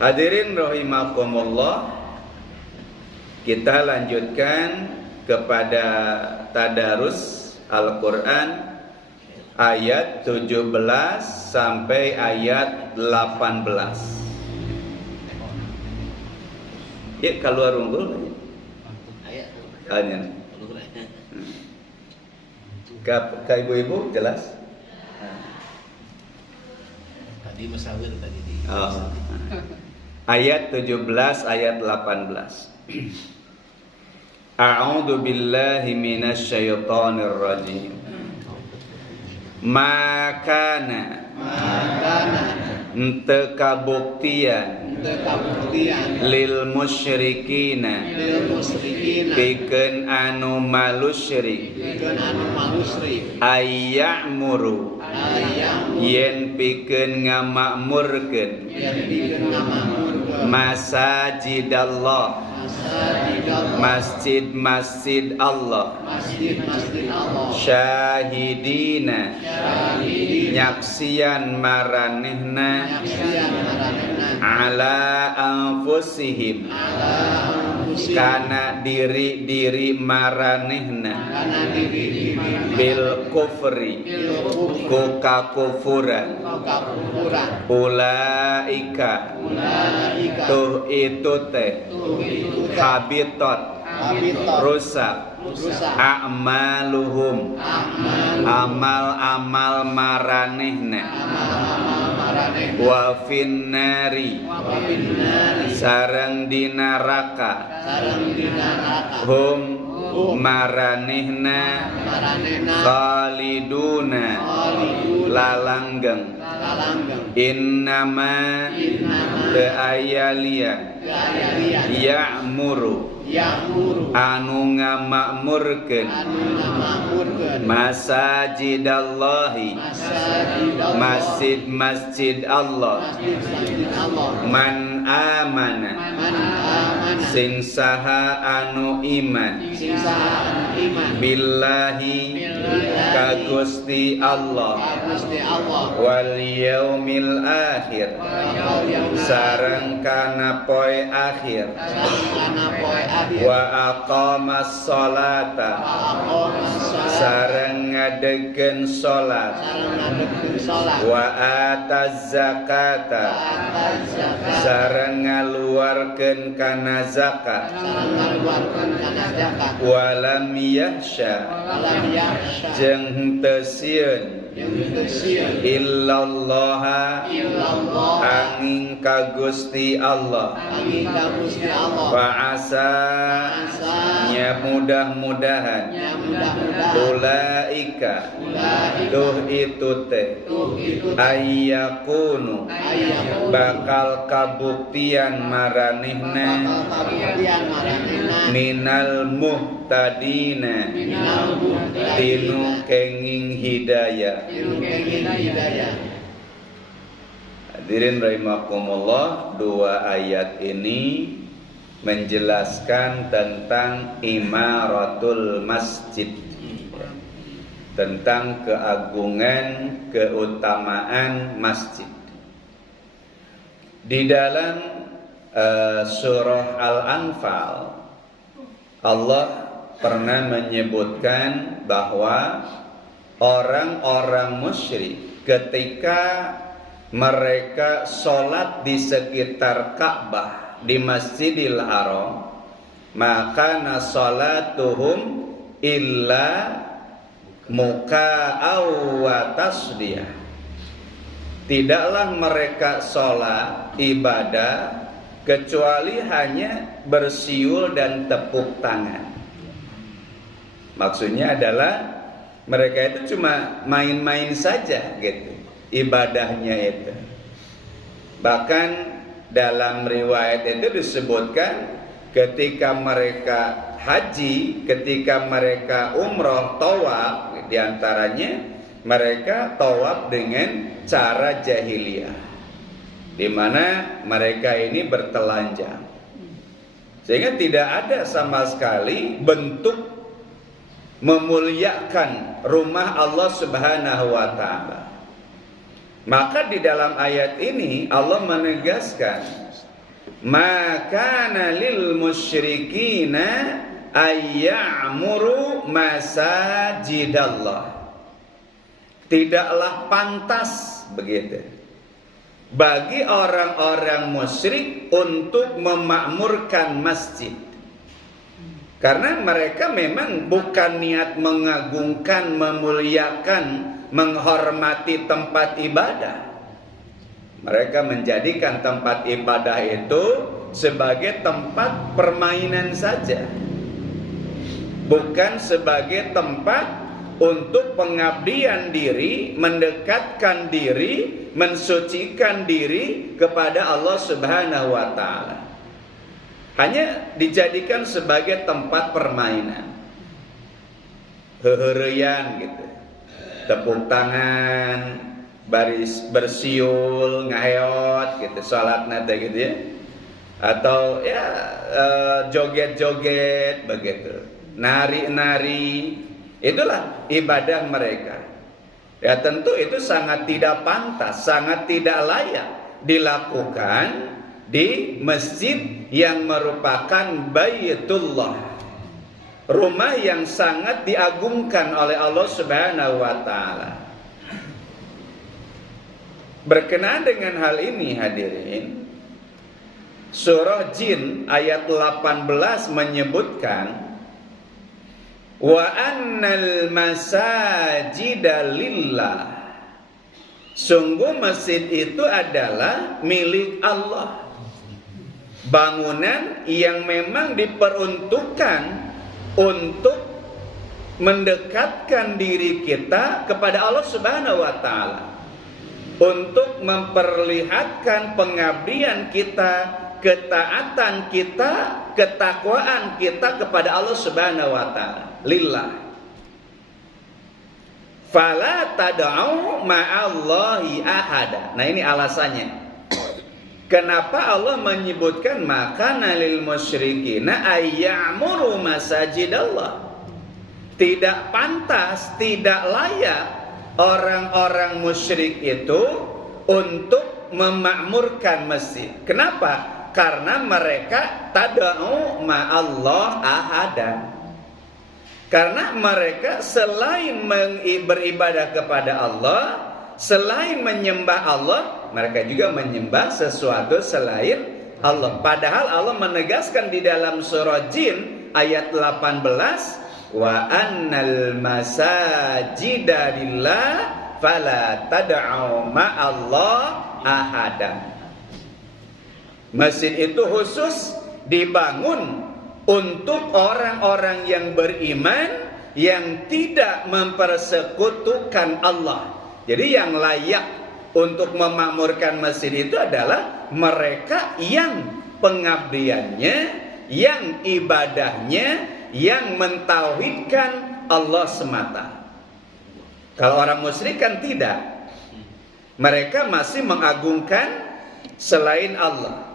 Hadirin rahimakumullah, kita lanjutkan kepada tadarus Al-Quran ayat 17 sampai ayat 18. Ya, keluar unggul ayat. Ka ibu-ibu jelas? Tadi musawir tadi di. Oh. Ayat 17 ayat 18. A'udzu billahi minasy syaithanir rajim. Makana ente kabuktian lil musyrikina pikeun anu malusyrik ayyamuru yen pikeun ngamakmurkeun masajidallah masjid-masjid Allah syahidina nyaksian maranehna ala anfusihim kana diri-diri maranehna bil kufri ku kakufuran ulaika tuh itu teh habitat rusak a'maluhum amal-amal maranehna wa finnari sareng di neraka hum maranehna khaliduna lalanggeng innama teu aya lian ya'muru anu ngamakmurkeun masajidallahi masjid-masjid Allah man amana sing saha anu iman billahi ka Gusti Allah wal yaumil akhir sareng kana poe akhir wa aqamas sholata sareng ngadegeun salat wa ataz zakata sareng ngaluarkeun kana zakat walam yahsya jeung teu sieun illallah angin ka Gusti Allah fa asa nya mudah-mudahan ulaika tuh itu teh ayyakunu bakal kabuktian maranehna minal muhtadina tinu kenging hidayah. Hadirin rahimakumullah, dua ayat ini menjelaskan tentang imaratul masjid, tentang keagungan, keutamaan masjid. Di dalam surah Al-Anfal, Allah pernah menyebutkan bahwa orang-orang musyrik ketika mereka sholat di sekitar Ka'bah di Masjidil Haram, maka nasolatuhum illa muka'aw wa tasdiyah. Tidaklah mereka sholat ibadah kecuali hanya bersiul dan tepuk tangan. Maksudnya adalah mereka itu cuma main-main saja gitu ibadahnya itu. Bahkan dalam riwayat itu disebutkan ketika mereka haji, ketika mereka umroh, tawaf, diantaranya mereka tawaf dengan cara jahiliyah, di mana mereka ini bertelanjang, sehingga tidak ada sama sekali bentuk memuliakan rumah Allah Subhanahu wa ta'ala. Maka di dalam ayat ini Allah menegaskan maka lil musyrikina ayya'muru masajidallah. Tidaklah pantas begitu bagi orang-orang musyrik untuk memakmurkan masjid, karena mereka memang bukan niat mengagungkan, memuliakan, menghormati tempat ibadah. Mereka menjadikan tempat ibadah itu sebagai tempat permainan saja, bukan sebagai tempat untuk pengabdian diri, mendekatkan diri, mensucikan diri kepada Allah Subhanahu wa Ta'ala. Hanya dijadikan sebagai tempat permainan, hehereyan gitu, tepuk tangan, baris bersiul, ngayot gitu, salat nada gitu ya, atau ya joget-joget begitu, nari-nari. Itulah ibadah mereka. Ya tentu itu sangat tidak pantas, sangat tidak layak dilakukan di masjid yang merupakan Baitullah, rumah yang sangat diagungkan oleh Allah Subhanahu wa Ta'ala. Berkenaan dengan hal ini hadirin, surah Jin ayat 18 menyebutkan wa annal masajida lillah. Sungguh masjid itu adalah milik Allah, bangunan yang memang diperuntukkan untuk mendekatkan diri kita kepada Allah Subhanahu wa Ta'ala, untuk memperlihatkan pengabdian kita, ketaatan kita, ketakwaan kita kepada Allah Subhanahu wa Ta'ala. Lillah. Fala tad'u ma'allahi ahada. Nah ini alasannya. Kenapa Allah menyebutkan makana lil musyrikina ayya'muru masajidallah. Tidak pantas, tidak layak orang-orang musyrik itu untuk memakmurkan masjid. Kenapa? Karena mereka tad'u ma'allah ahada. Karena mereka selain beribadah kepada Allah, selain menyembah Allah, mereka juga menyembah sesuatu selain Allah. Padahal Allah menegaskan di dalam surah Jin ayat 18, wa annal masajida lillah fala tad'u ma'allah ahada. Masjid itu khusus dibangun untuk orang-orang yang beriman, yang tidak mempersekutukan Allah. Jadi yang layak untuk memakmurkan masjid itu adalah mereka yang pengabdiannya, yang ibadahnya, yang mentauhidkan Allah semata. Kalau orang musyrik kan tidak. Mereka masih mengagungkan selain Allah.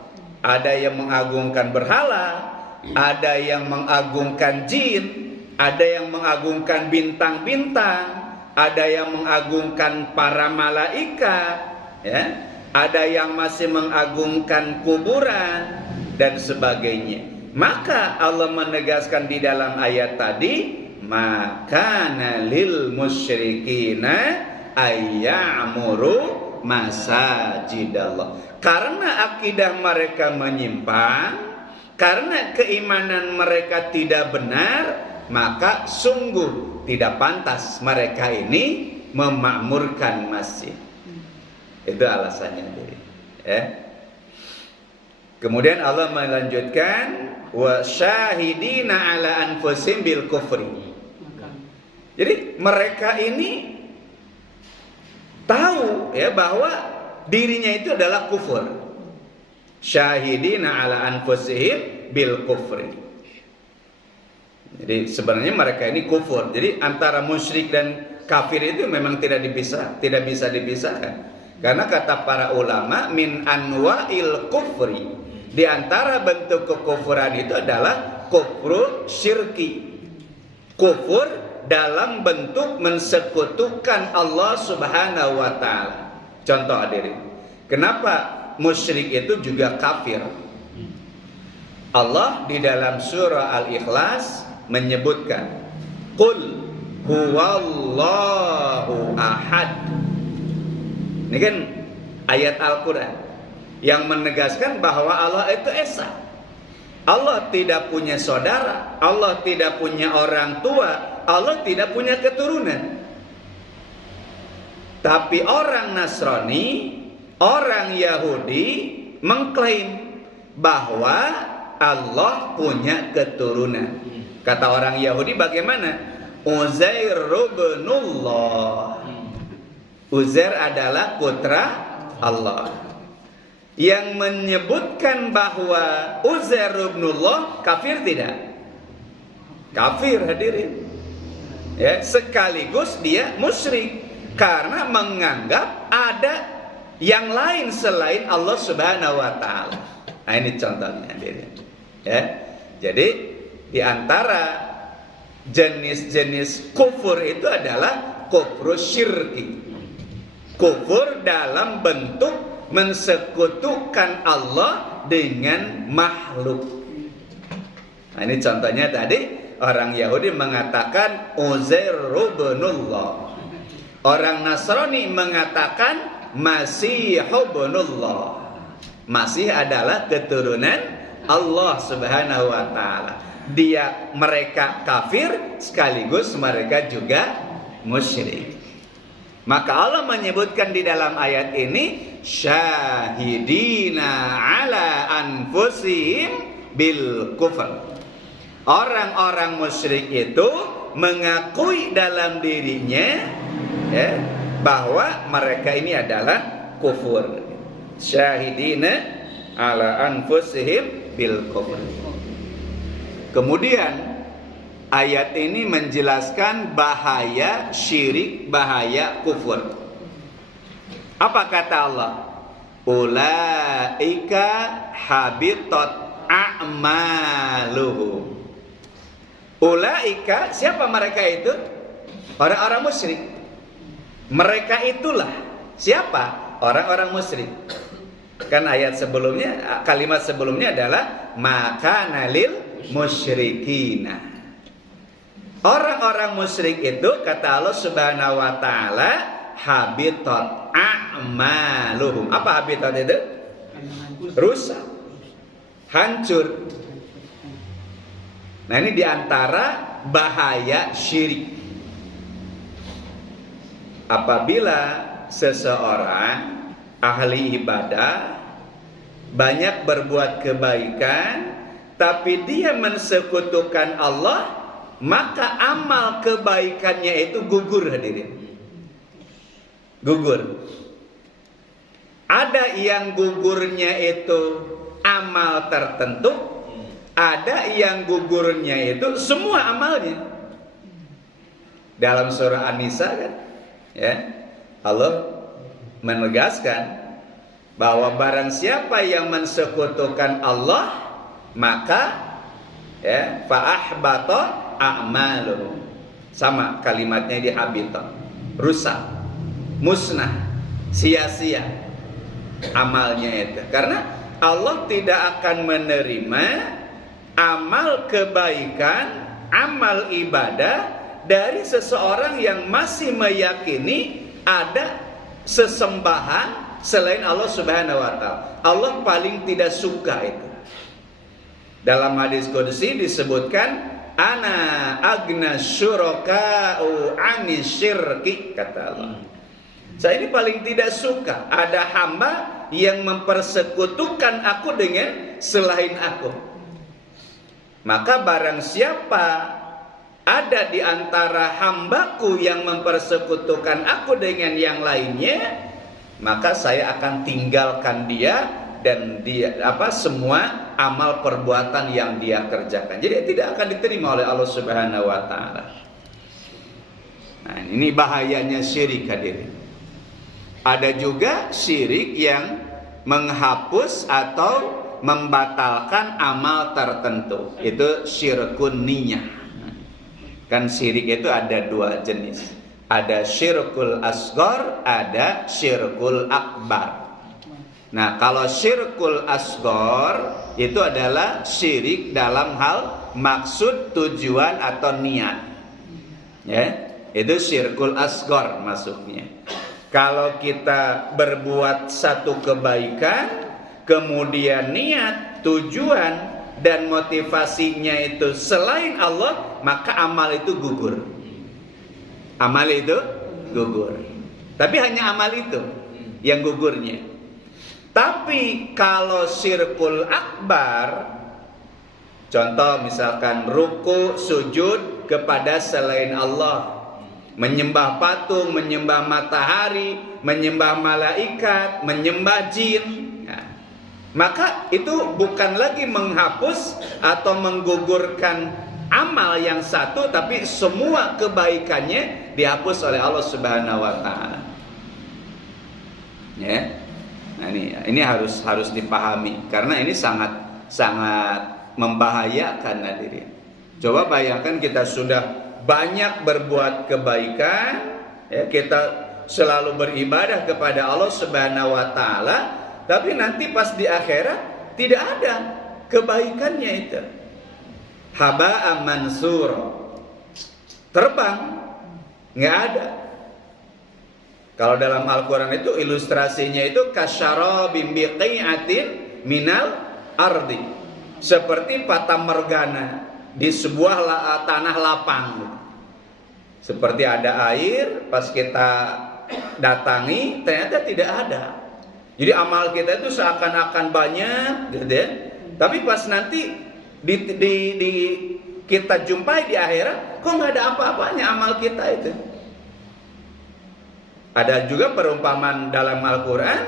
Ada yang mengagungkan berhala, ada yang mengagungkan jin, ada yang mengagungkan bintang-bintang, ada yang mengagungkan para malaikat, ya, ada yang masih mengagungkan kuburan dan sebagainya. Maka Allah menegaskan di dalam ayat tadi, makana lil musyrikina ayya'muru masajidallah. Karena akidah mereka menyimpang, karena keimanan mereka tidak benar, maka sungguh tidak pantas mereka ini memakmurkan masjid. Itu alasannya. Ya. Kemudian Allah melanjutkan, wa syahidina ala anfusihim bil kufri. Jadi mereka ini tahu ya bahwa dirinya itu adalah kufur. Syahidina ala anfusihim bil kufri. Jadi sebenarnya mereka ini kufur. Jadi antara musyrik dan kafir itu memang tidak bisa dipisahkan. Karena kata para ulama, min anwa'il kufri, di antara bentuk kekufuran itu adalah kufur syirki. Kufur dalam bentuk mensekutukan Allah Subhanahu wa Ta'ala. Contoh hadirin, kenapa musyrik itu juga kafir? Allah di dalam surah Al-Ikhlas menyebutkan Qul huwallahu ahad. Ini kan ayat Al-Quran yang menegaskan bahwa Allah itu esa. Allah tidak punya saudara, Allah tidak punya orang tua, Allah tidak punya keturunan. Tapi orang Nasrani, orang Yahudi mengklaim bahwa Allah punya keturunan. Kata orang Yahudi bagaimana? Uzair ibnullah. Uzair adalah putra Allah. Yang menyebutkan bahwa Uzair ibnullah kafir tidak? Kafir hadirin. Ya, sekaligus dia musyrik karena menganggap ada yang lain selain Allah Subhanahu wa taala. Nah, ini contohnya hadirin. Ya. Jadi di antara jenis-jenis kufur itu adalah kufur syirki. Kufur dalam bentuk mensekutukan Allah dengan makhluk. Nah, ini contohnya tadi orang Yahudi mengatakan Uzair ibnullah. Orang Nasrani mengatakan Masih ibnullah. Masih adalah keturunan Allah Subhanahu wa taala. Mereka kafir sekaligus mereka juga musyrik. Maka Allah menyebutkan di dalam ayat ini syahidina ala anfusihim bil kufr. Orang-orang musyrik itu mengakui dalam dirinya ya, bahwa mereka ini adalah kufur. Syahidina ala anfusihim bil kufr. Kemudian ayat ini menjelaskan bahaya syirik, bahaya kufur. Apa kata Allah? Ulaika habitat a'maluhum. Ulaika, siapa mereka itu? Orang-orang musyrik. Mereka itulah siapa? Orang-orang musyrik. Kan ayat sebelumnya, kalimat sebelumnya adalah makana lil musyrikina. Orang-orang musyrik itu kata Allah Subhanahu wa taala habitat a'maluhum. Apa habitat itu? Rusak, hancur. Nah, ini diantara bahaya syirik. Apabila seseorang ahli ibadah banyak berbuat kebaikan tapi dia mensekutukan Allah, maka amal kebaikannya itu gugur hadirin. Gugur. Ada yang gugurnya itu amal tertentu, ada yang gugurnya itu semua amalnya. Dalam surah An-Nisa kan, ya, Allah menegaskan bahwa barang siapa yang mensekutukan Allah, maka ya fa ahbata a'maluhum. Sama kalimatnya di habita, rusak, musnah, sia-sia amalnya itu. Karena Allah tidak akan menerima amal kebaikan, amal ibadah dari seseorang yang masih meyakini ada sesembahan selain Allah Subhanahu wa taala. Allah paling tidak suka itu. Dalam hadis qudsi disebutkan ana agna syuraka'u anis syirki, kata Allah. Saya ini paling tidak suka ada hamba yang mempersekutukan aku dengan selain aku. Maka barang siapa ada di antara hambaku yang mempersekutukan aku dengan yang lainnya, maka saya akan tinggalkan dia dan dia semua amal perbuatan yang dia kerjakan. Jadi tidak akan diterima oleh Allah Subhanahu wa taala. Nah, ini bahayanya syirik hadirin. Ada juga syirik yang menghapus atau membatalkan amal tertentu. Itu syirkun niyah. Kan syirik itu ada dua jenis. Ada syirkul asghar, ada syirkul akbar. Nah, kalau syirkul asghar itu adalah syirik dalam hal maksud, tujuan atau niat. Ya, itu syirkul asghar masuknya. Kalau kita berbuat satu kebaikan, kemudian niat, tujuan dan motivasinya itu selain Allah, maka amal itu gugur. Amal itu gugur. Tapi hanya amal itu yang gugurnya. Tapi kalau syirkul akbar, contoh misalkan ruku, sujud kepada selain Allah, menyembah patung, menyembah matahari, menyembah malaikat, menyembah jin, maka itu bukan lagi menghapus atau menggugurkan amal yang satu, tapi semua kebaikannya dihapus oleh Allah Subhanahu wa taala. Ya. Nah, ini harus dipahami karena ini sangat membahayakan hadirin. Coba bayangkan kita sudah banyak berbuat kebaikan, ya, kita selalu beribadah kepada Allah Subhanahu wa taala, tapi nanti pas di akhirat tidak ada kebaikannya itu. Haba'an mansur, terbang, nggak ada. Kalau dalam Al-Quran itu ilustrasinya itu kasyarabim biqi'atin minal ardi, seperti fata morgana di sebuah tanah lapang. Seperti ada air, pas kita datangi ternyata tidak ada. Jadi amal kita itu seakan-akan banyak, gitu ya. Tapi pas nanti kita jumpai di akhirat, kok nggak ada apa-apanya amal kita itu. Ada juga perumpamaan dalam Al-Quran,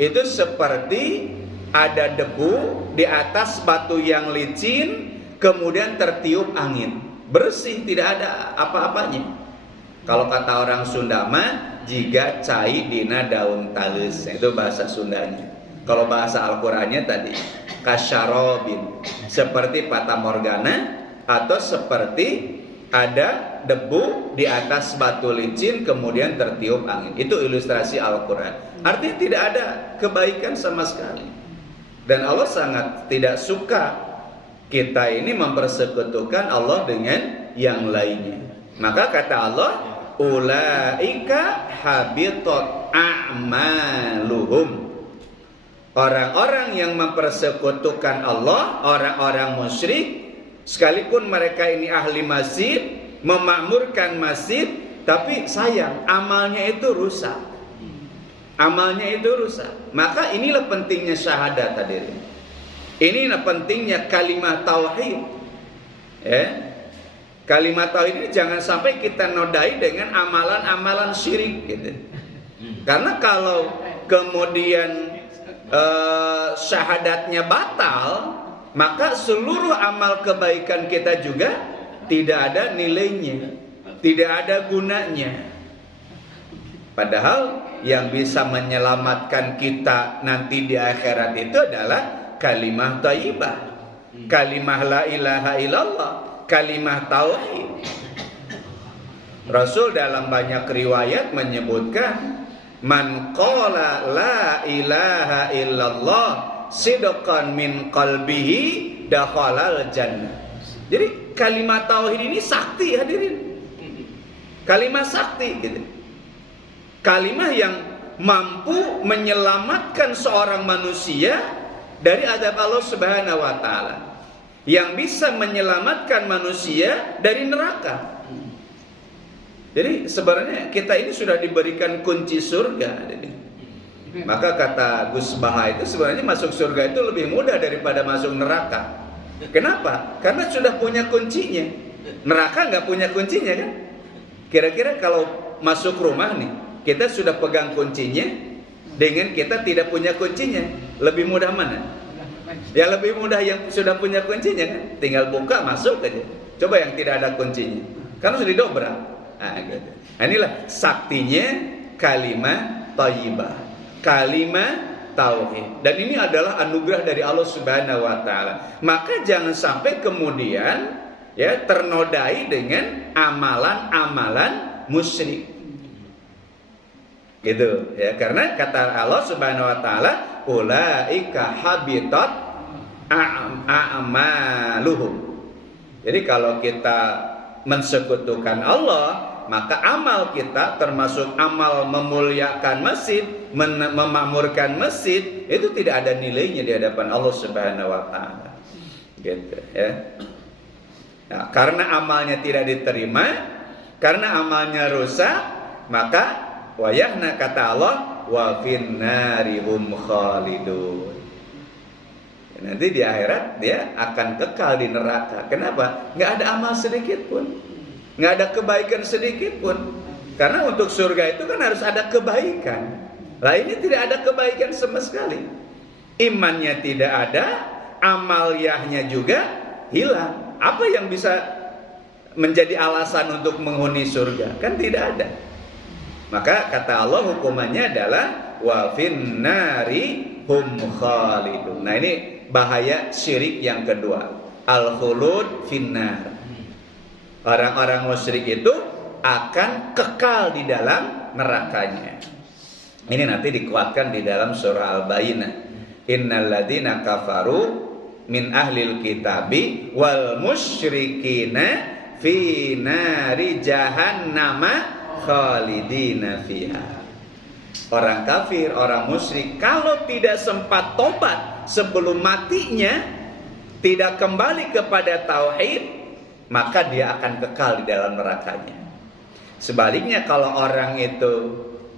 itu seperti ada debu di atas batu yang licin, kemudian tertiup angin, bersih, tidak ada apa-apanya. Kalau kata orang Sunda mah, jiga cai dina daun talus, itu bahasa Sundanya. Kalau bahasa Al-Qurannya tadi kasyarobin, seperti fata morgana, atau seperti ada debu di atas batu licin kemudian tertiup angin. Itu ilustrasi Al-Quran. Artinya tidak ada kebaikan sama sekali. Dan Allah sangat tidak suka kita ini mempersekutukan Allah dengan yang lainnya. Maka kata Allah, ulaika habitat a'maluhum. Orang-orang yang mempersekutukan Allah, orang-orang musyrik, sekalipun mereka ini ahli masjid, memakmurkan masjid, tapi sayang amalnya itu rusak. Amalnya itu rusak. Maka inilah pentingnya syahadat hadirin. Inilah pentingnya kalimat tauhid. Ya. Kalimat tauhid ini jangan sampai kita nodai dengan amalan-amalan syirik gitu. Karena kalau kemudian syahadatnya batal, maka seluruh amal kebaikan kita juga tidak ada nilainya, tidak ada gunanya. Padahal yang bisa menyelamatkan kita nanti di akhirat itu adalah kalimah thayyibah, kalimah la ilaha illallah, kalimah tauhid. Rasul dalam banyak riwayat menyebutkan, man qala la ilaha illallah sidqan min qalbihi dakhalal jannah. Jadi kalimat tauhid ini sakti hadirin. Kalimat sakti gitu. Kalimat yang mampu menyelamatkan seorang manusia dari azab Allah Subhanahu wa taala. Yang bisa menyelamatkan manusia dari neraka. Jadi sebenarnya kita ini sudah diberikan kunci surga. Maka kata Gus Baha itu sebenarnya masuk surga itu lebih mudah daripada masuk neraka. Kenapa? Karena sudah punya kuncinya. Neraka nggak punya kuncinya kan? Kira-kira kalau masuk rumah nih, kita sudah pegang kuncinya, dengan kita tidak punya kuncinya, lebih mudah mana? Ya lebih mudah yang sudah punya kuncinya kan? Tinggal buka masuk aja. Coba yang tidak ada kuncinya, karena sudah didobrak. Gitu. Nah, inilah saktinya kalimat thayyibah, kalimat tauhid. Dan ini adalah anugerah dari Allah Subhanahu wa taala. Maka jangan sampai kemudian ya ternodai dengan amalan-amalan musyrik. Gitu ya, karena kata Allah Subhanahu wa taala, ulaika habitat a'maluhum. Jadi kalau kita mensekutukan Allah, maka amal kita termasuk amal memuliakan masjid, memakmurkan masjid, itu tidak ada nilainya di hadapan Allah Subhanahu wa taala. Gitu ya. Nah, karena amalnya tidak diterima, karena amalnya rusak, maka wayahna kata Allah wa finnari hum khalidun. Nanti di akhirat dia akan kekal di neraka. Kenapa? Nggak ada amal sedikit pun, nggak ada kebaikan sedikit pun. Karena untuk surga itu kan harus ada kebaikan. Lah ini tidak ada kebaikan sama sekali. Imannya tidak ada, amaliyahnya juga hilang. Apa yang bisa menjadi alasan untuk menghuni surga? Kan tidak ada. Maka kata Allah hukumannya adalah wa finnari hum khalidun. Nah ini bahaya syirik yang kedua, al-khulud finnar. Orang-orang musyrik itu akan kekal di dalam nerakanya. Ini nanti dikuatkan di dalam surah Al-Bayyinah. Innal ladzina kafaru min ahlil kitabi wal musyrikina fi nari jahannama khalidina fiha. Orang kafir, orang musyrik kalau tidak sempat tobat sebelum matinya, tidak kembali kepada tauhid, maka dia akan kekal di dalam nerakanya. Sebaliknya kalau orang itu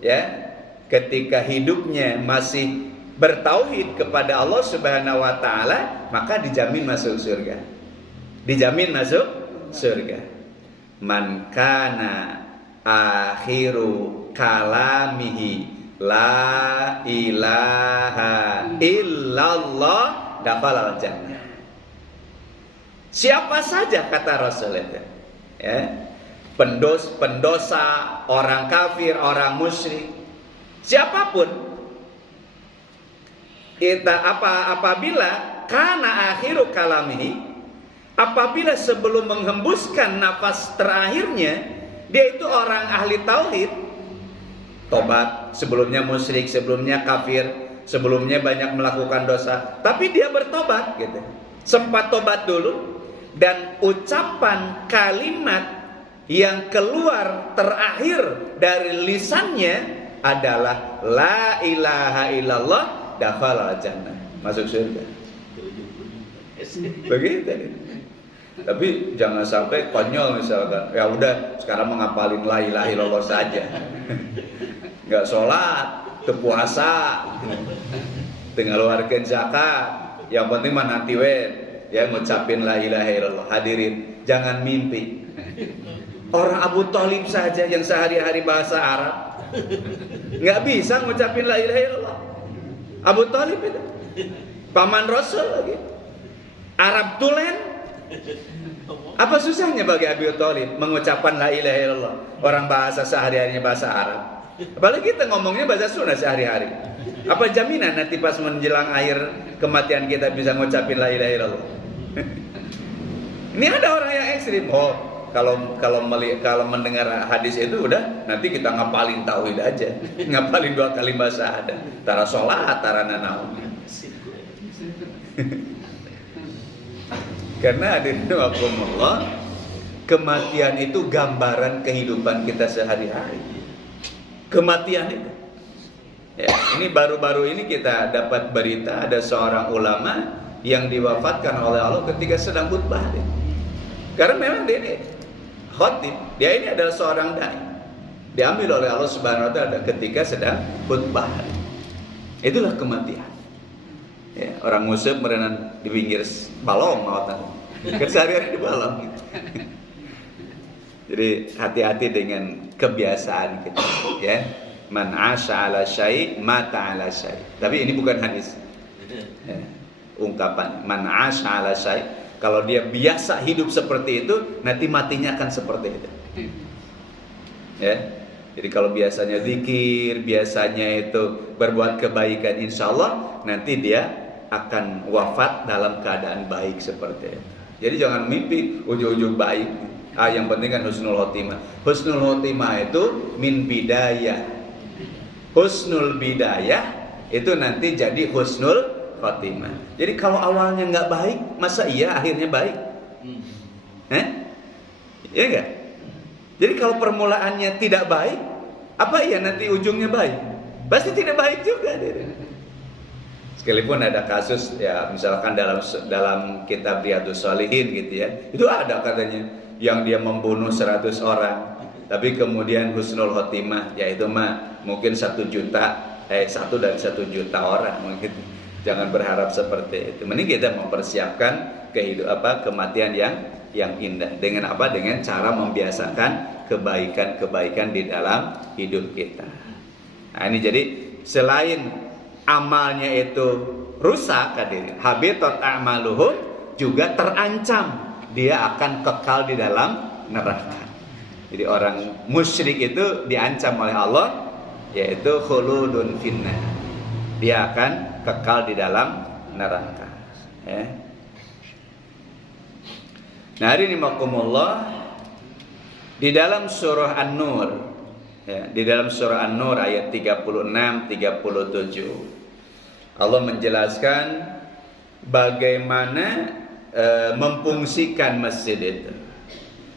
ya ketika hidupnya masih bertauhid kepada Allah Subhanahu wa taala, maka dijamin masuk surga. Dijamin masuk surga. Man kana akhiru kalamihi la ilaha illallah dakhalal jannah. Siapa saja kata Rasul itu, ya, pendosa, orang kafir, orang musyrik, siapapun, apabila kana akhiru kalamihi, apabila sebelum menghembuskan nafas terakhirnya dia itu orang ahli tauhid, tobat, sebelumnya musyrik, sebelumnya kafir, sebelumnya banyak melakukan dosa, tapi dia bertobat gitu. Sempat tobat dulu, dan ucapan kalimat yang keluar terakhir dari lisannya adalah la ilaha illallah dakhalal jannah, masuk surga. Begitu. Tapi jangan sampai konyol misalkan, ya udah sekarang mengapalin la ilaha illallah saja. Enggak sholat, teu puasa, ngeluarkeun zakat, yang penting mah nanti we ya ngucapin la ilaha illallah. Hadirin, jangan mimpi. Orang Abu Thalib saja yang sehari-hari bahasa Arab nggak bisa ngucapin la ilaha illallah. Abu Thalib itu paman Rasul lagi, Arab tulen. Apa susahnya bagi Abu Thalib mengucapkan la ilaha illallah? Orang bahasa sehari-harinya bahasa Arab. Apalagi kita ngomongnya bahasa Sunda sehari-hari. Apa jaminan nanti pas menjelang akhir kematian kita bisa ngucapin la ilaha illallah? Ini ada orang yang ekstrim. Oh, kalau mendengar hadis itu udah nanti kita ngapalin tauhid aja, ngapalin 2 kali bahasa ada. Tara sholat, tara nanaon. Karena hadirin wakumullah, kematian itu gambaran kehidupan kita sehari-hari. Kematian itu. Ya, ini baru-baru ini kita dapat berita ada seorang ulama yang diwafatkan oleh Allah ketika sedang khutbah. Karena memang dia ini khatib, dia ini adalah seorang dai. Diambil oleh Allah Subhanahu wa taala ketika sedang khutbah. Itulah kematian. Ya, orang musib merenang di pinggir balong mawatan. Keseharian di balong gitu. Jadi hati-hati dengan kebiasaan kita, ya. Man 'asha 'ala syai' mata 'ala syai'. Tapi ini bukan hadis. Ya, ungkapan man 'asha 'ala syai', kalau dia biasa hidup seperti itu, nanti matinya akan seperti itu. Ya. Jadi kalau biasanya zikir, biasanya itu berbuat kebaikan, insya Allah nanti dia akan wafat dalam keadaan baik seperti itu. Jadi jangan mimpi ujung-ujung baik. Yang penting kan husnul khotimah. Husnul khotimah itu min bidayah husnul bidayah itu nanti jadi husnul khotimah. Jadi kalau awalnya nggak baik, masa iya akhirnya baik? Iya nggak? Jadi kalau permulaannya tidak baik, apa iya nanti ujungnya baik? Pasti tidak baik juga. Sekalipun ada kasus ya, misalkan dalam kitab Riyadhus Shalihin gitu ya, itu ada katanya yang dia membunuh 100 orang, tapi kemudian husnul khotimah, yaitu mah mungkin 1 juta, 1 dari 1 juta orang mungkin. Jangan berharap seperti itu. Mending kita mempersiapkan kematian yang indah dengan apa? Dengan cara membiasakan kebaikan-kebaikan di dalam hidup kita. Nah, ini jadi selain amalnya itu rusak, hadirin, habitat a'maluhum, juga terancam dia akan kekal di dalam neraka. Jadi orang musyrik itu diancam oleh Allah, yaitu khuludun finnar. Dia akan kekal di dalam neraka. Ya. Nah, hari ini makumullah, di dalam surah An-Nur, ya, di dalam surah An-Nur ayat 36-37, Allah menjelaskan bagaimana memfungsikan masjid itu.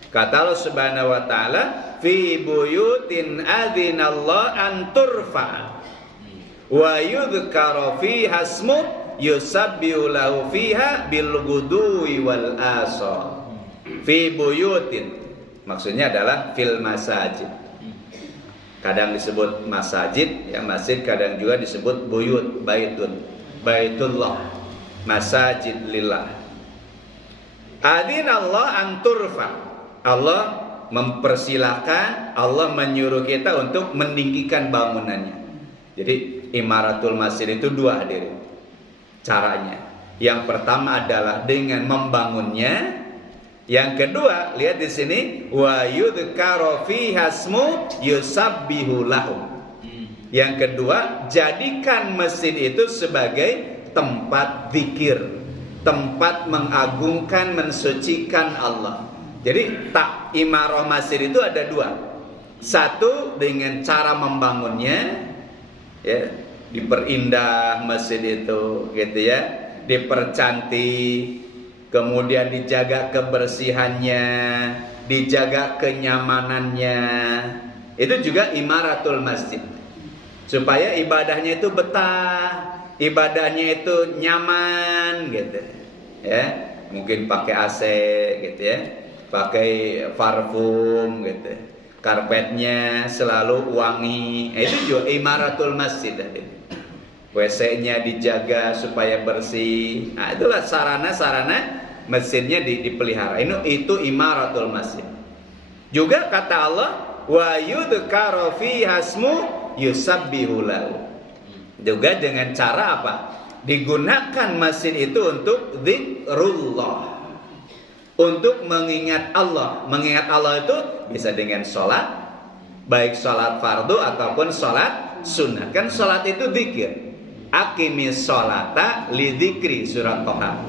Kata Allah Subhanahu wa taala, fi buyutin adzinallahu an turfa wa yudhkara fiha ismu yusabbihu lahu fiha bil ghudwi wal asal. Fi buyutin maksudnya adalah fil masajid. Kadang disebut masajid, ya masjid, kadang juga disebut buyut, baitullah, masajid lillah. Adzinallahu an turfa. Allah mempersilahkan, Allah menyuruh kita untuk meninggikan bangunannya. Jadi imaratul masjid itu 2 hadirin caranya. Yang pertama adalah dengan membangunnya. Yang kedua, lihat di sini, wa yudhkaru fiha ismu yusabbihu lahu. Yang kedua, jadikan masjid itu sebagai tempat zikir, tempat mengagungkan, mensucikan Allah. Jadi imarah masjid itu ada 2. Satu dengan cara membangunnya, ya, diperindah masjid itu, gitu ya, dipercantik, kemudian dijaga kebersihannya, dijaga kenyamanannya. Itu juga imaratul masjid, supaya ibadahnya itu betah, ibadahnya itu nyaman, gitu ya. Mungkin pakai AC, gitu ya, pakai parfum, gitu, karpetnya selalu wangi. Itu juga imaratul masjid. WC-nya dijaga supaya bersih. Nah, itulah sarana-sarana masjidnya dipelihara. Itu imaratul masjid. Juga kata Allah, wa yudhkaru fiha ismu yusabbihu lahu. Juga dengan cara apa? Digunakan masjid itu untuk zikrullah, untuk mengingat Allah. Mengingat Allah itu bisa dengan sholat, baik sholat fardu ataupun sholat sunnah. Kan sholat itu zikir. Aqimis sholata lidzikri, surat Toha.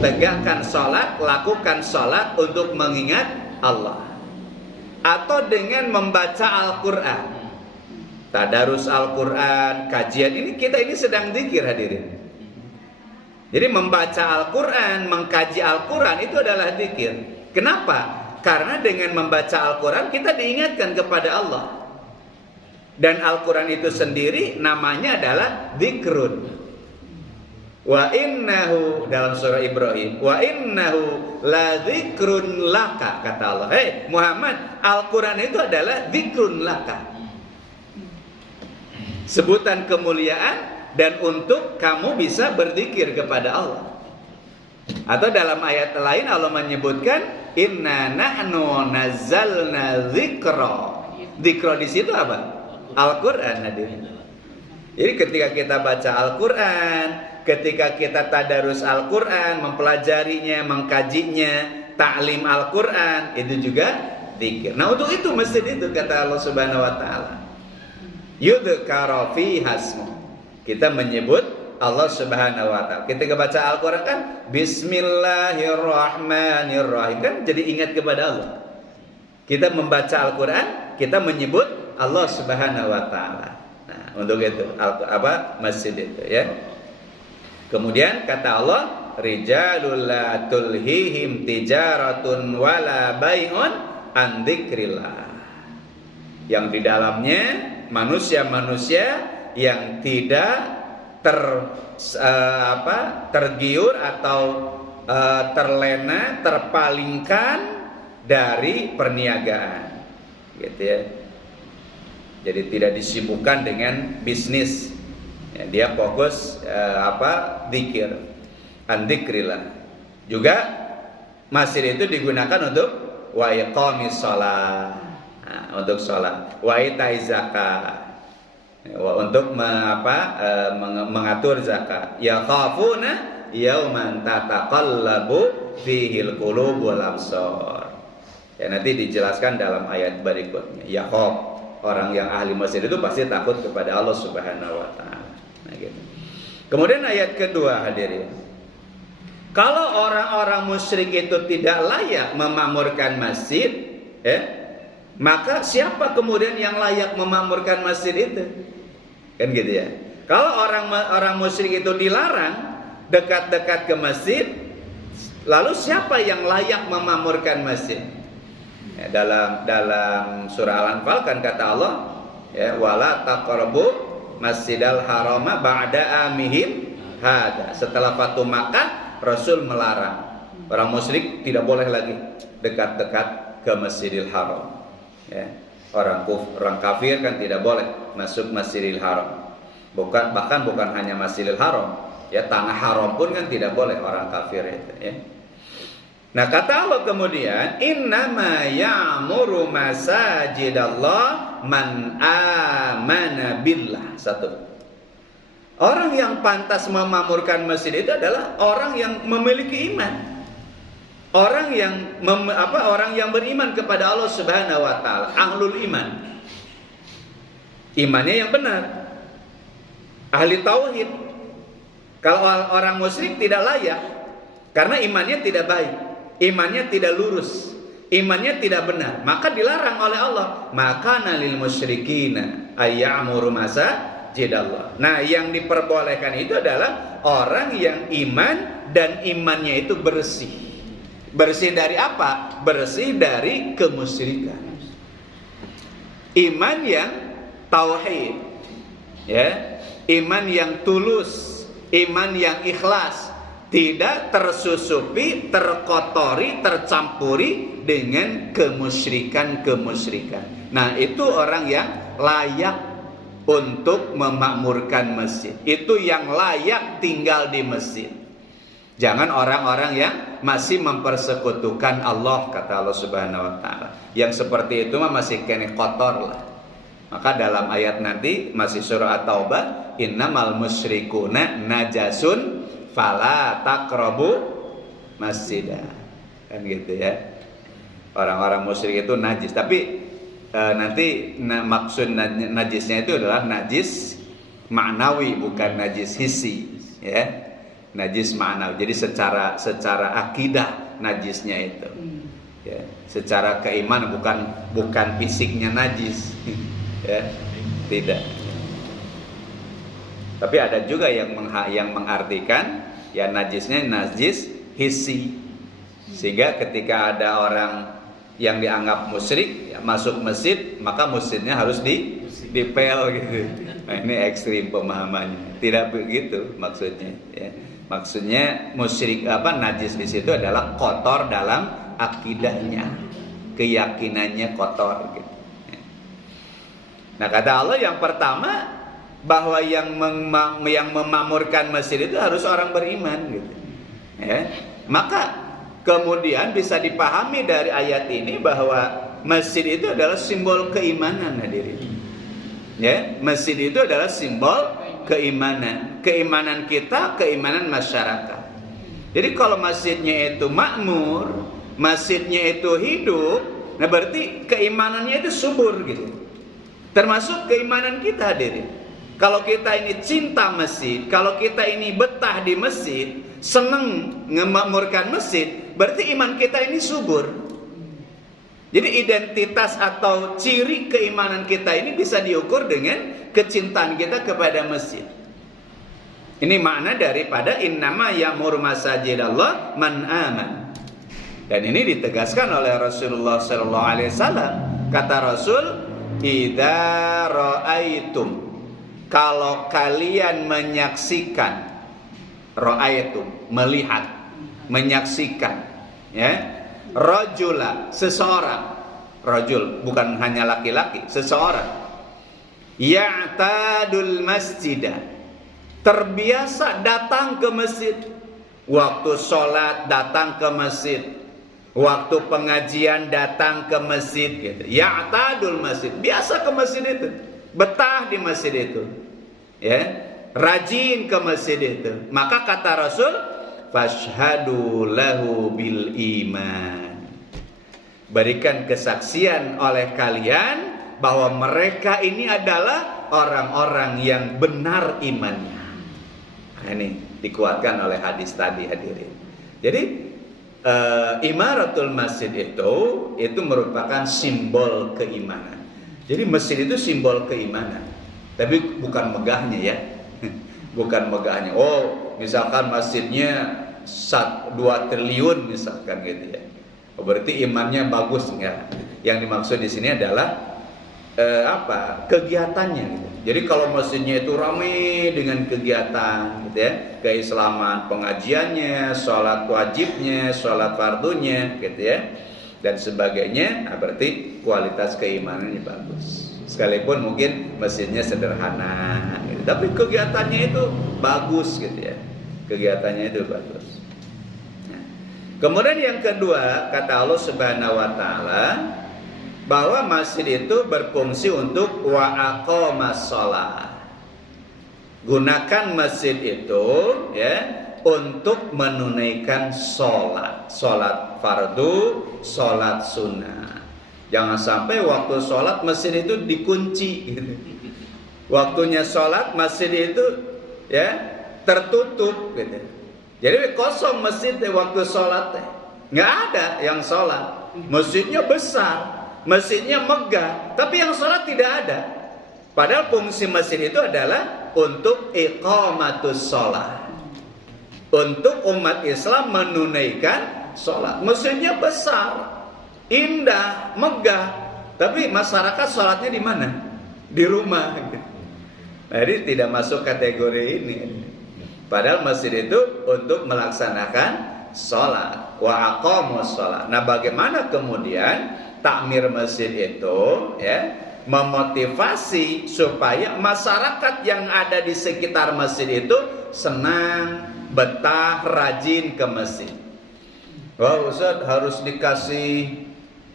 Tegakkan sholat, lakukan sholat untuk mengingat Allah. Atau dengan membaca Al-Quran, tadarus Al-Quran, kajian. Kita ini sedang zikir, hadirin. Jadi membaca Al-Quran, mengkaji Al-Quran itu adalah zikir. Kenapa? Karena dengan membaca Al-Quran kita diingatkan kepada Allah. Dan Al-Quran itu sendiri namanya adalah zikrun. Wa innahu, dalam surah Ibrahim, wa innahu la zikrun laka, kata Allah. Hei Muhammad, Al-Quran itu adalah zikrun laka, sebutan kemuliaan dan untuk kamu bisa berzikir kepada Allah. Atau dalam ayat lain Allah menyebutkan inna nahnu nazzalna dzikra. Dzikra di situ apa? Al-Quran, hadirin. Jadi ketika kita baca Al-Quran, ketika kita tadarus Al-Quran, mempelajarinya, mengkajinya, ta'lim Al-Quran, itu juga zikir. Nah, untuk itu masjid itu, kata Allah Subhanahu wa taala, yudhkaru fiha ismu. Kita menyebut Allah Subhanahu wa taala. Ketika baca Al-Quran kan bismillahirrahmanirrahim, kan jadi ingat kepada Allah. Kita membaca Al-Quran, kita menyebut Allah Subhanahu wa taala. untuk itu masjid itu ya. Kemudian kata Allah, rijalul la tulhihim tijaratun wala bai'un an dzikrillah. Yang di dalamnya manusia-manusia yang tidak tergiur atau terlena, terpalingkan dari perniagaan, gitu ya. Jadi tidak disibukkan dengan bisnis. Ya, dia fokus dzikir, an-dzikrillah. Juga masjid itu digunakan untuk wa iqamis shalah, untuk sholat, wa itaiz zakat, untuk mengatur zakat. Ya khafuna yauman tataqallabu fihil qulub wal absar. Ya, nanti dijelaskan dalam ayat berikutnya. Ya khaf, orang yang ahli masjid itu pasti takut kepada Allah Subhanahu wa taala. Nah, gitu. Kemudian ayat kedua, hadirin. Kalau orang-orang musyrik itu tidak layak memakmurkan masjid, maka siapa kemudian yang layak memakmurkan masjid itu? Kan gitu ya. Kalau orang musyrik itu dilarang dekat-dekat ke masjid, lalu siapa yang layak memakmurkan masjid? Ya, dalam surah Al-Anfal kan kata Allah, ya, wala taqrabu masjidal harama ba'da amihim hada. Setelah Fatu Makkah, Rasul melarang orang musyrik tidak boleh lagi dekat-dekat ke Masjidil Haram. Ya, orang kafir kan tidak boleh masuk Masjidil Haram. Bahkan bukan hanya Masjidil Haram, ya, tanah haram pun kan tidak boleh orang kafir itu, ya. Nah, kata Allah kemudian, innama ya'muru masajidallah man amana billah. Satu. Orang yang pantas memakmurkan masjid itu adalah orang yang memiliki iman. Orang yang orang yang beriman kepada Allah Subhanahu wa taala, ahlul iman. Imannya yang benar. Ahli tauhid. Kalau orang musyrik tidak layak karena imannya tidak baik. Imannya tidak lurus, imannya tidak benar, maka dilarang oleh Allah. Maka nalil musyrikina ayyamuru masajidallah. Nah, yang diperbolehkan itu adalah orang yang iman dan imannya itu bersih. Bersih dari apa? Bersih dari kemusyrikan. Iman yang tauhid, ya, iman yang tulus, iman yang ikhlas, tidak tersusupi, terkotori, tercampuri dengan kemusyrikan. Nah, itu orang yang layak untuk memakmurkan masjid. Itu yang layak tinggal di masjid. Jangan orang-orang yang masih mempersekutukan Allah, kata Allah Subhanahu wa taala. Yang seperti itu mah masih kene kotor lah. Maka dalam ayat nanti masih surah At-Taubah, innamal musyrikuna najasun fala taqrabu masjidah. Kan gitu ya. Orang-orang musyrik itu najis, tapi nanti maksud najisnya itu adalah najis ma'nawi, bukan najis hissi, ya. Najis ma'nawi. Jadi secara akidah najisnya itu. Ya, secara keimanan, bukan fisiknya najis. Ya, tidak. Tapi ada juga yang mengartikan ya najisnya najis hissi. Sehingga ketika ada orang yang dianggap musyrik ya, masuk masjid, maka masjidnya harus dipel gitu. Nah, ini ekstrim pemahamannya. Tidak begitu maksudnya, ya. Maksudnya musyrik najis di situ adalah kotor dalam akidahnya, keyakinannya kotor gitu. Nah, kata Allah yang pertama bahwa yang memakmurkan masjid itu harus orang beriman gitu. Ya. Maka kemudian bisa dipahami dari ayat ini bahwa masjid itu adalah simbol keimanan, hadirin. Ya, masjid itu adalah simbol keimanan. Keimanan kita, keimanan masyarakat. Jadi kalau masjidnya itu makmur, masjidnya itu hidup, nah berarti keimanannya itu subur gitu. Termasuk keimanan kita, hadirin. Kalau kita ini cinta masjid, kalau kita ini betah di masjid, seneng memakmurkan masjid, berarti iman kita ini subur. Jadi identitas atau ciri keimanan kita ini bisa diukur dengan kecintaan kita kepada masjid. Ini makna daripada innama ya'muru masajidallah man aman. Dan ini ditegaskan oleh Rasulullah sallallahu alaihi wasallam. Kata Rasul, "Idza ra'aitum," kalau kalian menyaksikan, ra'aitum, melihat, menyaksikan, ya. Rajula, seseorang, rajul bukan hanya laki-laki, seseorang, ya'tadul masjidah, terbiasa datang ke masjid, waktu sholat datang ke masjid, waktu pengajian datang ke masjid, gitu. Ya'tadul masjid, biasa ke masjid itu, betah di masjid itu, ya, rajin ke masjid itu. Maka kata Rasul, fashhadu lahu bil iman, berikan kesaksian oleh kalian bahwa mereka ini adalah orang-orang yang benar imannya. Nah, ini dikuatkan oleh hadis tadi, hadirin. Jadi imaratul masjid itu merupakan simbol keimanan. Jadi masjid itu simbol keimanan, tapi bukan megahnya, ya. Bukan megahnya. Oh, misalkan masjidnya 2 triliun misalkan, gitu ya. Oh, berarti imannya bagus, enggak. Yang dimaksud di sini adalah kegiatannya, gitu. Jadi kalau masjidnya itu ramai dengan kegiatan, gitu ya, keislaman, pengajiannya, sholat wajibnya, sholat fardunya, gitu ya, dan sebagainya, nah, berarti kualitas keimanannya bagus. Sekalipun mungkin masjidnya sederhana, gitu, tapi kegiatannya itu bagus, gitu ya. Kegiatannya itu bagus. Nah, kemudian yang kedua, kata Allah Subhanahu wa taala, bahwa masjid itu berfungsi untuk wa aqamas shalah. Gunakan masjid itu, ya, untuk menunaikan sholat, sholat fardu, sholat sunnah. Jangan sampai waktu sholat masjid itu dikunci, gitu. Waktunya sholat masjid itu, ya, tertutup, gitu. Jadi kosong masjid waktu sholat, nggak ada yang sholat. Masjidnya besar, masjidnya megah, tapi yang sholat tidak ada. Padahal fungsi masjid itu adalah untuk iqamatus sholat, untuk umat Islam menunaikan sholat. Masjidnya besar, indah, megah, tapi masyarakat sholatnya di mana? Di rumah. Jadi tidak masuk kategori ini. Padahal masjid itu untuk melaksanakan sholat, wa aqamus sholat. Nah, bagaimana kemudian takmir masjid itu, ya, memotivasi supaya masyarakat yang ada di sekitar masjid itu senang, betah, rajin ke masjid. Wah, Ustaz, harus dikasih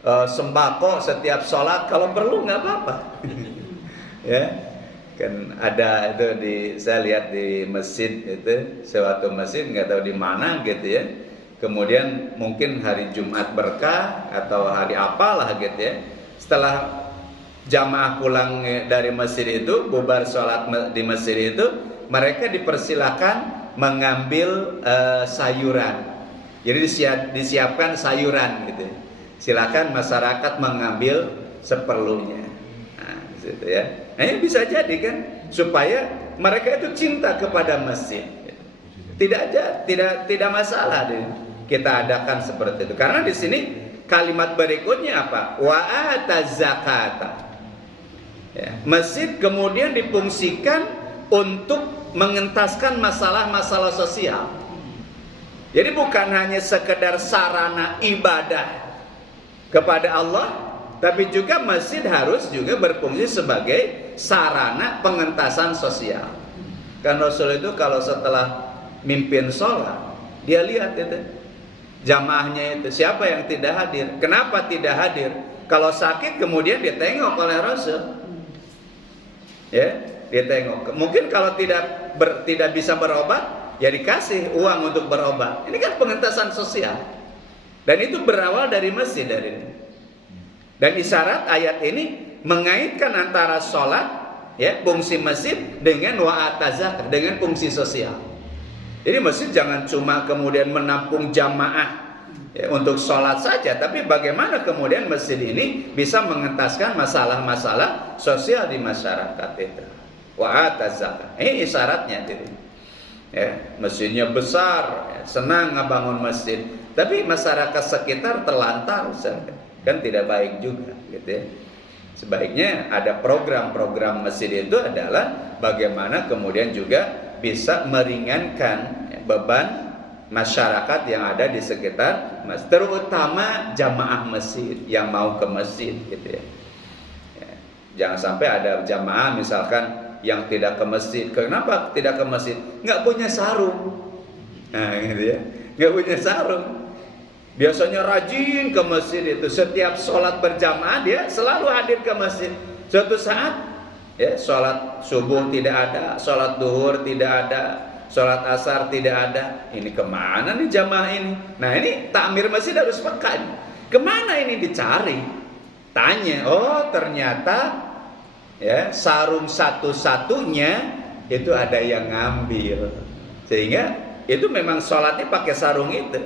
sembako setiap sholat, kalau perlu nggak apa-apa. Ya, kan ada itu saya lihat di masjid itu, suatu masjid nggak tahu di mana, gitu ya. Kemudian mungkin hari Jumat berkah atau hari apalah, gitu ya. Setelah jamaah pulang dari masjid itu, bubar sholat di masjid itu, mereka dipersilakan mengambil sayuran. Jadi disiapkan sayuran, gitu. Silakan masyarakat mengambil seperlunya. Nah, gitu ya. Nah, ini bisa jadi kan supaya mereka itu cinta kepada masjid. Tidak masalah deh kita adakan seperti itu. Karena di sini kalimat berikutnya apa? Wa ataz zakata. Ya, masjid kemudian difungsikan untuk mengentaskan masalah-masalah sosial. Jadi bukan hanya sekedar sarana ibadah kepada Allah, tapi juga masjid harus juga berfungsi sebagai sarana pengentasan sosial. Kan Rasul itu kalau setelah mimpin sholat, dia lihat itu jamaahnya itu siapa yang tidak hadir, kenapa tidak hadir. Kalau sakit kemudian dia tengok oleh Rasul, ya, dia tengok. Mungkin kalau tidak bisa berobat, ya dikasih uang untuk berobat. Ini kan pengentasan sosial, dan itu berawal dari masjid dari ini. Dan isyarat ayat ini mengaitkan antara sholat, ya, fungsi masjid dengan wa'ataz zakat, dengan fungsi sosial. Jadi masjid jangan cuma kemudian menampung jamaah ya, untuk sholat saja, tapi bagaimana kemudian masjid ini bisa mengentaskan masalah-masalah sosial di masyarakat itu. Wa ataz zakat. Ini syaratnya gitu. Ya, masjidnya besar, ya, senang ngebangun masjid, tapi masyarakat sekitar terlantar, kan tidak baik juga gitu ya. Sebaiknya ada program-program masjid itu adalah bagaimana kemudian juga bisa meringankan beban masyarakat yang ada di sekitar masjid, terutama jamaah masjid yang mau ke masjid gitu ya. Jangan sampai ada jamaah misalkan yang tidak ke masjid. Kenapa tidak ke masjid? Nggak punya sarung. Nah gitu ya, nggak punya sarung. Biasanya rajin ke masjid itu, setiap sholat berjamaah dia selalu hadir ke masjid. Suatu saat ya, sholat subuh tidak ada, sholat duhur tidak ada, sholat asar tidak ada. Ini kemana nih jamaah ini? Nah ini takmir masjid harus peka. Kemana ini dicari? Tanya, oh ternyata ya sarung satu-satunya itu ada yang ngambil. Sehingga itu memang sholatnya pakai sarung itu,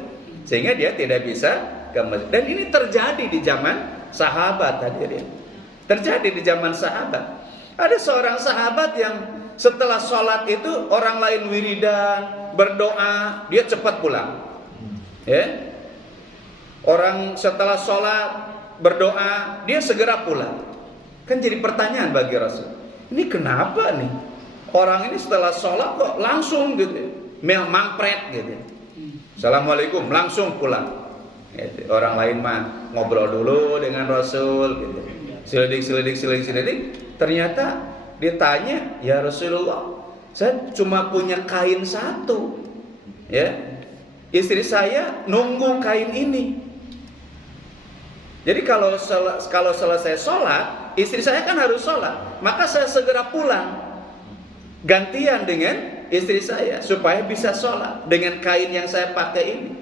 sehingga dia tidak bisa ke masjid. Dan ini terjadi di zaman sahabat hadirin. Terjadi di zaman sahabat. Ada seorang sahabat yang setelah sholat itu orang lain wiridan, berdoa, dia cepat pulang. Ya. Orang setelah sholat berdoa, dia segera pulang. Kan jadi pertanyaan bagi Rasul. Ini kenapa nih? Orang ini setelah sholat kok langsung gitu, mangpret gitu. Assalamualaikum, langsung pulang. Gitu. Orang lain mah ngobrol dulu dengan Rasul gitu. Selidik. Ternyata ditanya, ya Rasulullah, saya cuma punya kain satu. Ya. Istri saya nunggu kain ini. Jadi kalau selesai sholat, istri saya kan harus sholat, maka saya segera pulang, gantian dengan istri saya supaya bisa sholat dengan kain yang saya pakai ini.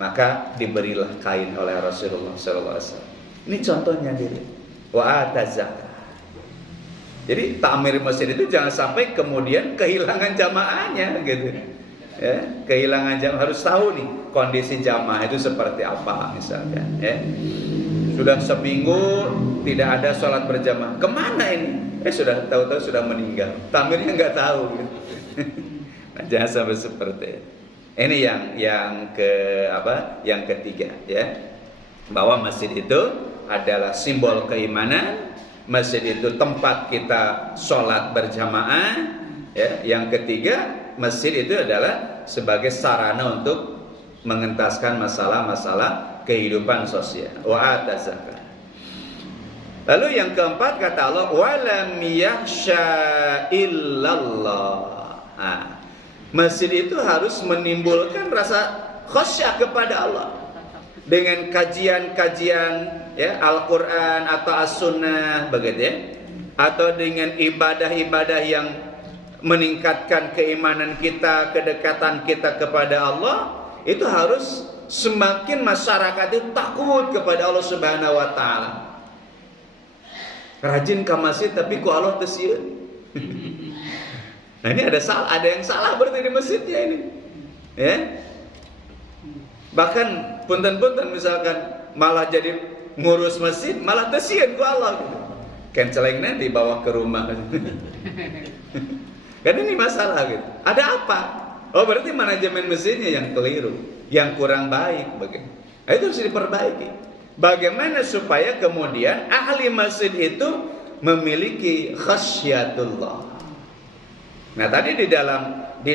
Maka diberilah kain oleh Rasulullah SAW. Ini contohnya diri. Wa ataz zakat. Jadi takmir masjid itu jangan sampai kemudian kehilangan jamaahnya gitu. Ya, kehilangan jamaah, harus tahu nih kondisi jamaah itu seperti apa misalkan. Ya. Sudah seminggu tidak ada sholat berjamaah, kemana ini? Sudah tahu-tahu sudah meninggal, takmirnya nggak tahu. Gitu. Nah, jangan sampai seperti itu. Ini yang ketiga ya, bahwa masjid itu adalah simbol keimanan. Masjid itu tempat kita sholat berjamaah. Ya. Yang ketiga, masjid itu adalah sebagai sarana untuk mengentaskan masalah-masalah kehidupan sosial. Wa ataz zakat. Lalu yang keempat kata Allah, walam yakhsha illallah. Masjid itu harus menimbulkan rasa khasyah kepada Allah dengan kajian-kajian ya Al-Qur'an atau As-Sunnah begitu ya, atau dengan ibadah-ibadah yang meningkatkan keimanan kita, kedekatan kita kepada Allah. Itu harus semakin masyarakat itu takut kepada Allah Subhanahu wa taala. Rajin ke masjid tapi ku Allah teu sieun. Nah, ini ada yang salah berarti di masjidnya ini. Ya. Bahkan punten-punten misalkan malah jadi ngurus masjid malah teu sieun ku Allah gitu. Kencelengna dibawa ke rumah. Kan ini masalah gitu. Ada apa? Oh berarti manajemen masjidnya yang keliru, yang kurang baik. Nah, itu harus diperbaiki. Bagaimana supaya kemudian ahli masjid itu memiliki khasyatullah. Nah tadi di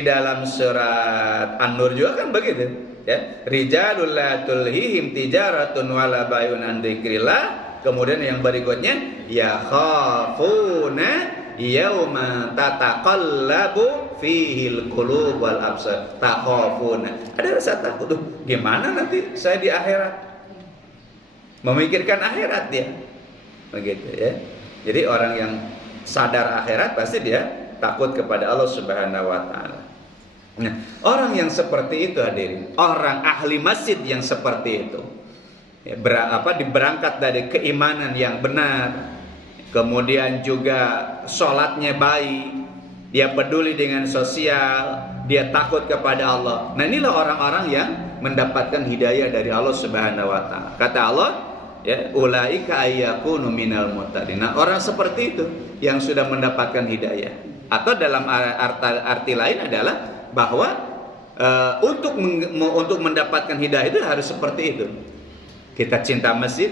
dalam surat An-Nur juga kan begitu. Ya, rijalul la tulhihim tijaratun wala bai'un an dzikrillah. Kemudian yang berikutnya ya khafuna yauma tataqallabu fihil qulub wal absar. Takhafuna. Ada rasa takut tuh. Gimana nanti saya di akhirat? Memikirkan akhirat dia. Begitu ya. Jadi orang yang sadar akhirat pasti dia takut kepada Allah Subhanahu wa taala. Nah, orang yang seperti itu hadirin, orang ahli masjid yang seperti itu, ya, berangkat dari keimanan yang benar, kemudian juga sholatnya baik, dia peduli dengan sosial, dia takut kepada Allah. Nah, inilah orang-orang yang mendapatkan hidayah dari Allah Subhanahu wa taala. Kata Allah, ya, ulaika ayyakunu minal muttaqin. Nah, orang seperti itu yang sudah mendapatkan hidayah. Atau dalam arti lain adalah bahwa untuk mendapatkan hidayah itu harus seperti itu. Kita cinta masjid,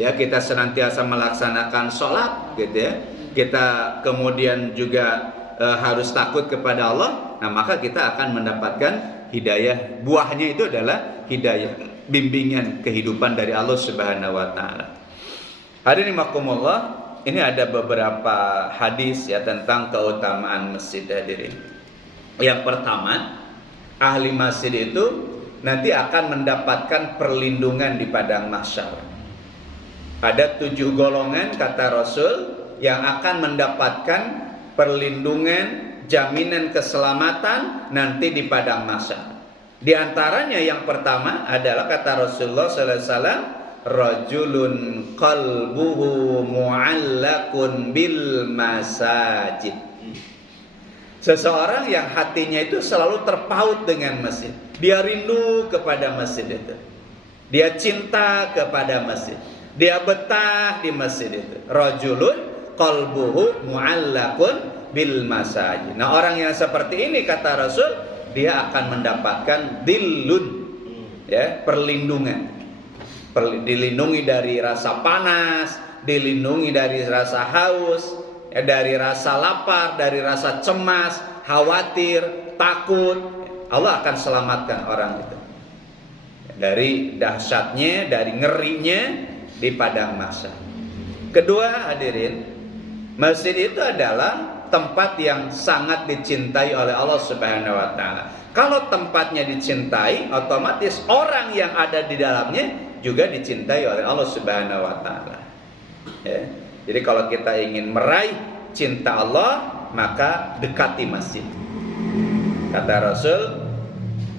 ya, kita senantiasa melaksanakan sholat, gitu ya. Kita kemudian juga harus takut kepada Allah. Nah, maka kita akan mendapatkan hidayah. Buahnya itu adalah hidayah, bimbingan kehidupan dari Allah Subhanahu wa taala. Hadirin rahimakumullah, ini ada beberapa hadis ya tentang keutamaan masjid, hadirin. Yang pertama, ahli masjid itu nanti akan mendapatkan perlindungan di padang mahsyar. Ada 7 golongan kata Rasul yang akan mendapatkan perlindungan, jaminan keselamatan nanti di padang mahsyar. Di antaranya yang pertama adalah kata Rasulullah sallallahu alaihi wasallam, rajulun qalbuhu mu'allakun bil masajid. Seseorang yang hatinya itu selalu terpaut dengan masjid. Dia rindu kepada masjid itu. Dia cinta kepada masjid. Dia betah di masjid itu. Rajulun qalbuhu mu'allakun bil masajid. Nah, orang yang seperti ini kata Rasul, dia akan mendapatkan dillun, ya, perlindungan. Dilindungi dari rasa panas, dilindungi dari rasa haus, ya, dari rasa lapar, dari rasa cemas, khawatir, takut. Allah akan selamatkan orang itu dari dahsyatnya, dari ngerinya di padang mahsyar. Kedua, hadirin, masjid itu adalah tempat yang sangat dicintai oleh Allah Subhanahu wa taala. Kalau tempatnya dicintai, otomatis orang yang ada di dalamnya juga dicintai oleh Allah Subhanahu wa taala. Ya. Jadi kalau kita ingin meraih cinta Allah, maka dekati masjid. Kata Rasul,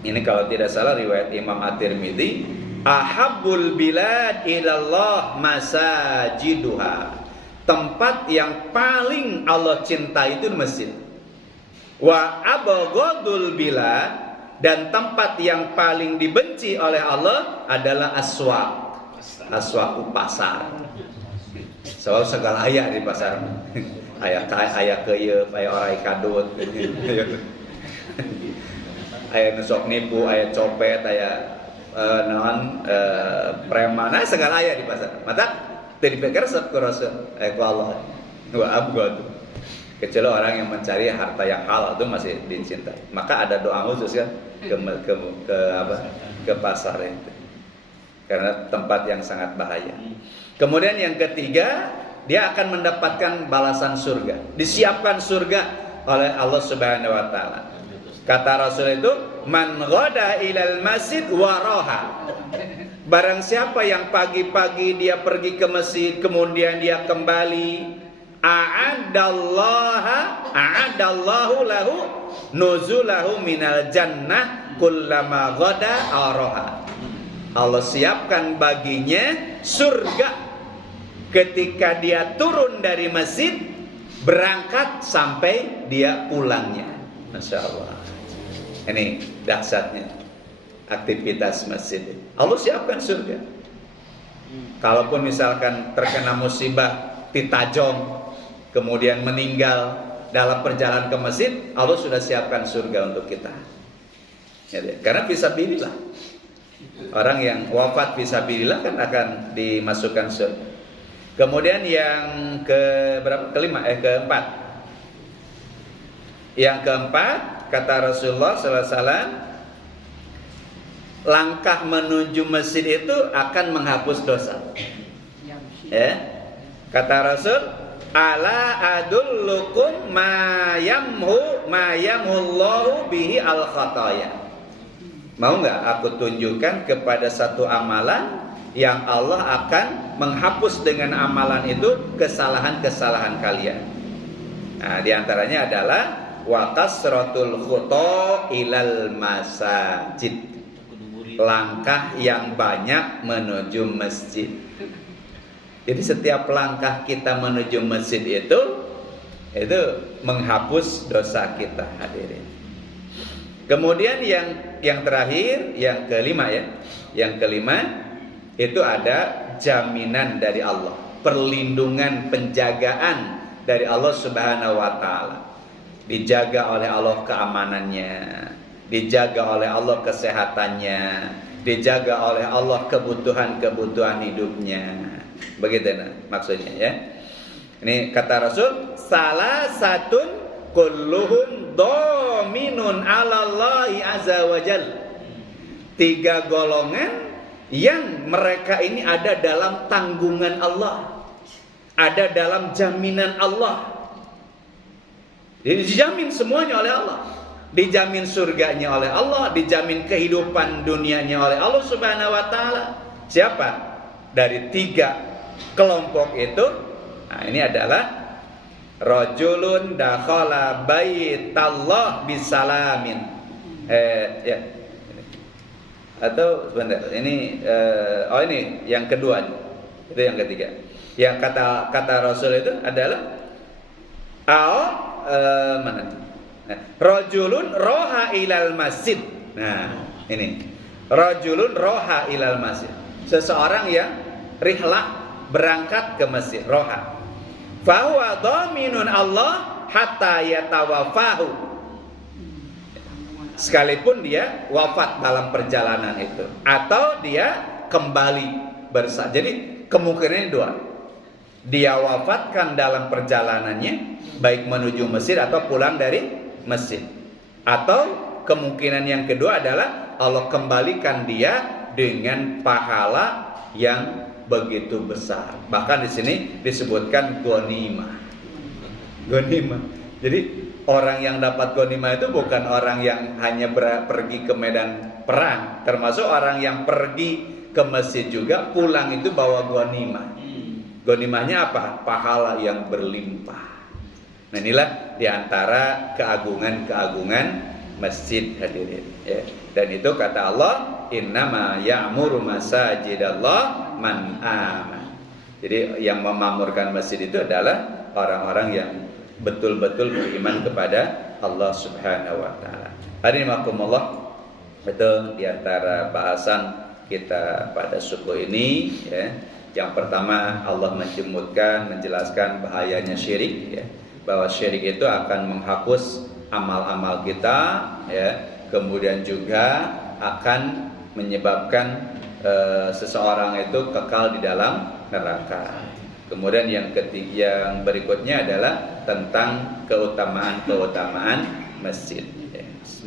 ini kalau tidak salah riwayat Imam At-Tirmidzi, ahabbul bilad ilallah masajiduha. Tempat yang paling Allah cintai itu masjid. Wa abghadul bilad, dan tempat yang paling dibenci oleh Allah adalah aswaq. Aswaq pasar. Soal segala ayah di pasar. Ayah keuyeuf, ayah orai kadut. Ayah nusok nipu, ayah copet, ayah preman, segala ayah di pasar. Mata teu dipikir resep ku Rasul, ku Allah. Wa abghad. Kecuali orang yang mencari harta yang halal itu masih dicintai. Maka ada doa khusus kan ke pasar itu. Karena tempat yang sangat bahaya. Kemudian yang ketiga, dia akan mendapatkan balasan surga. Disiapkan surga oleh Allah Subhanahu wa taala. Kata Rasul itu, man ghada ilal masjid waraha. Barang siapa yang pagi-pagi dia pergi ke masjid, kemudian dia kembali, a'adallahu lahu nuzulahu minal jannah kullama ghada araha. Allah siapkan baginya surga ketika dia turun dari masjid, berangkat sampai dia pulangnya. Masya Allah. Ini dahsyatnya aktivitas masjid. Allah siapkan surga. Kalaupun misalkan terkena musibah ditajong, kemudian meninggal dalam perjalanan ke masjid, Allah sudah siapkan surga untuk kita. Karena fisabilillah. Orang yang wafat fisabilillah kan akan dimasukkan surga. Kemudian yang keempat. Yang keempat, kata Rasulullah SAW, langkah menuju masjid itu akan menghapus dosa. Ya, kata Rasul, ala adullukum ma yamhullahu bihi al khataya. Mau nggak aku tunjukkan kepada satu amalan yang Allah akan menghapus dengan amalan itu kesalahan-kesalahan kalian. Nah, diantaranya adalah wa kasratul khuta ilal masajid. Langkah yang banyak menuju masjid. Jadi setiap langkah kita menuju masjid itu menghapus dosa kita, hadirin. Kemudian yang terakhir, yang kelima ya. Yang kelima itu ada jaminan dari Allah, perlindungan, penjagaan dari Allah Subhanahu wa taala. Dijaga oleh Allah keamanannya, dijaga oleh Allah kesehatannya, dijaga oleh Allah kebutuhan-kebutuhan hidupnya. Begitu maksudnya ya. Ini kata Rasul, salah satun kulluhum dominun 'alallahi azza wajal. 3 golongan yang mereka ini ada dalam tanggungan Allah, ada dalam jaminan Allah. Jadi dijamin semuanya oleh Allah. Dijamin surganya oleh Allah, dijamin kehidupan dunianya oleh Allah Subhanahu wa taala. Siapa? Dari 3 kelompok itu. Nah, ini adalah rajulun dakhala baitallah bisalamin. Ya. Atau sebentar, ini ini yang kedua. Itu yang ketiga. Yang kata Rasul itu adalah mana? Rajulun roha ilal masjid. Nah, ini. Rajulun roha ilal masjid. Seseorang yang rihlah berangkat ke masjid, roha. Fahuwa dhaminun Allah hatta yatawafahu. Sekalipun dia wafat dalam perjalanan itu, atau dia kembali bersah. Jadi kemungkinan 2. Dia wafatkan dalam perjalanannya, baik menuju masjid atau pulang dari masjid. Atau kemungkinan yang kedua adalah Allah kembalikan dia dengan pahala yang begitu besar. Bahkan di sini disebutkan ghanimah. Ghanimah. Jadi orang yang dapat ghanimah itu bukan orang yang hanya pergi ke medan perang, termasuk orang yang pergi ke masjid juga pulang itu bawa ghanimah. Ghanimahnya apa? Pahala yang berlimpah. Nah, inilah diantara keagungan-keagungan masjid hadirin ya. Dan itu kata Allah, innama ya'muru masajidallah man aman. Jadi yang memamurkan masjid itu adalah orang-orang yang betul-betul beriman kepada Allah Subhanahu wa taala. Hadirin rahimakumullah, itu diantara bahasan kita pada subuh ini ya. Yang pertama, Allah menjelaskan bahayanya syirik ya. Bahwa syirik itu akan menghapus amal-amal kita ya. Kemudian juga akan menyebabkan seseorang itu kekal di dalam neraka. Kemudian yang berikutnya adalah tentang keutamaan masjid.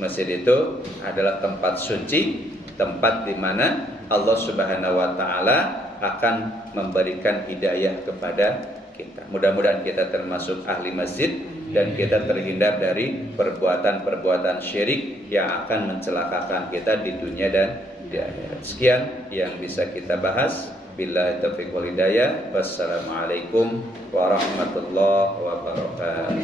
Masjid itu adalah tempat suci, tempat di mana Allah Subhanahu wa taala akan memberikan hidayah kepada kita. Mudah-mudahan kita termasuk ahli masjid dan kita terhindar dari perbuatan-perbuatan syirik yang akan mencelakakan kita di dunia dan di akhirat. Sekian yang bisa kita bahas. Billahi taufiq wal hidayah. Wassalamualaikum warahmatullahi wabarakatuh.